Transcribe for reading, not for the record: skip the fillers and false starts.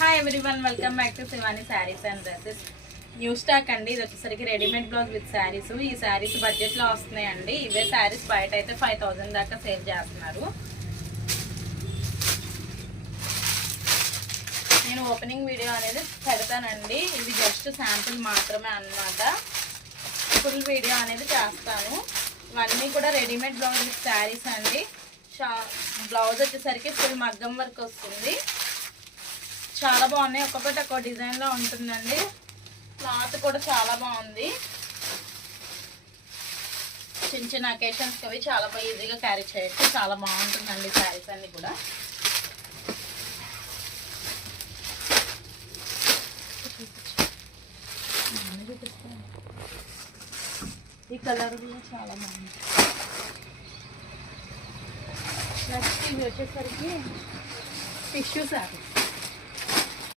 Hi everyone, welcome back to Shivani saris and dresses. New stock అండి. ఇది వచ్చేసరికి రెడీమేడ్ బ్లౌజ్ విత్ శారీస్. ఈ శారీస్ బడ్జెట్లో వస్తున్నాయండి. ఇవే శారీస్ బయట అయితే 5000 దాకా సేల్ చేస్తున్నారు. నేను ఓపెనింగ్ వీడియో అనేది పెడతానండి. ఇది జస్ట్ శాంపుల్ మాత్రమే అన్నమాట. ఫుల్ వీడియో అనేది చేస్తాను. ఇవన్నీ కూడా రెడీమేడ్ బ్లౌజ్ విత్ శారీస్ అండి. బ్లౌజ్ వచ్చేసరికి ఫుల్ మగ్గం వర్క్ వస్తుంది. చాలా బాగున్నాయి. ఒక్కొక్కటి ఒక్కో డిజైన్లో ఉంటుందండి. క్లాత్ కూడా చాలా బాగుంది. చిన్న చిన్న అకేషన్స్కి అవి చాలా ఈజీగా క్యారీ చేయొచ్చు. చాలా బాగుంటుందండి శారీస్ అన్నీ కూడా. ఈ కలర్ కూడా చాలా బాగుంది. నెక్స్ట్ ఇవి వచ్చేసరికి టిష్యూ శారీ.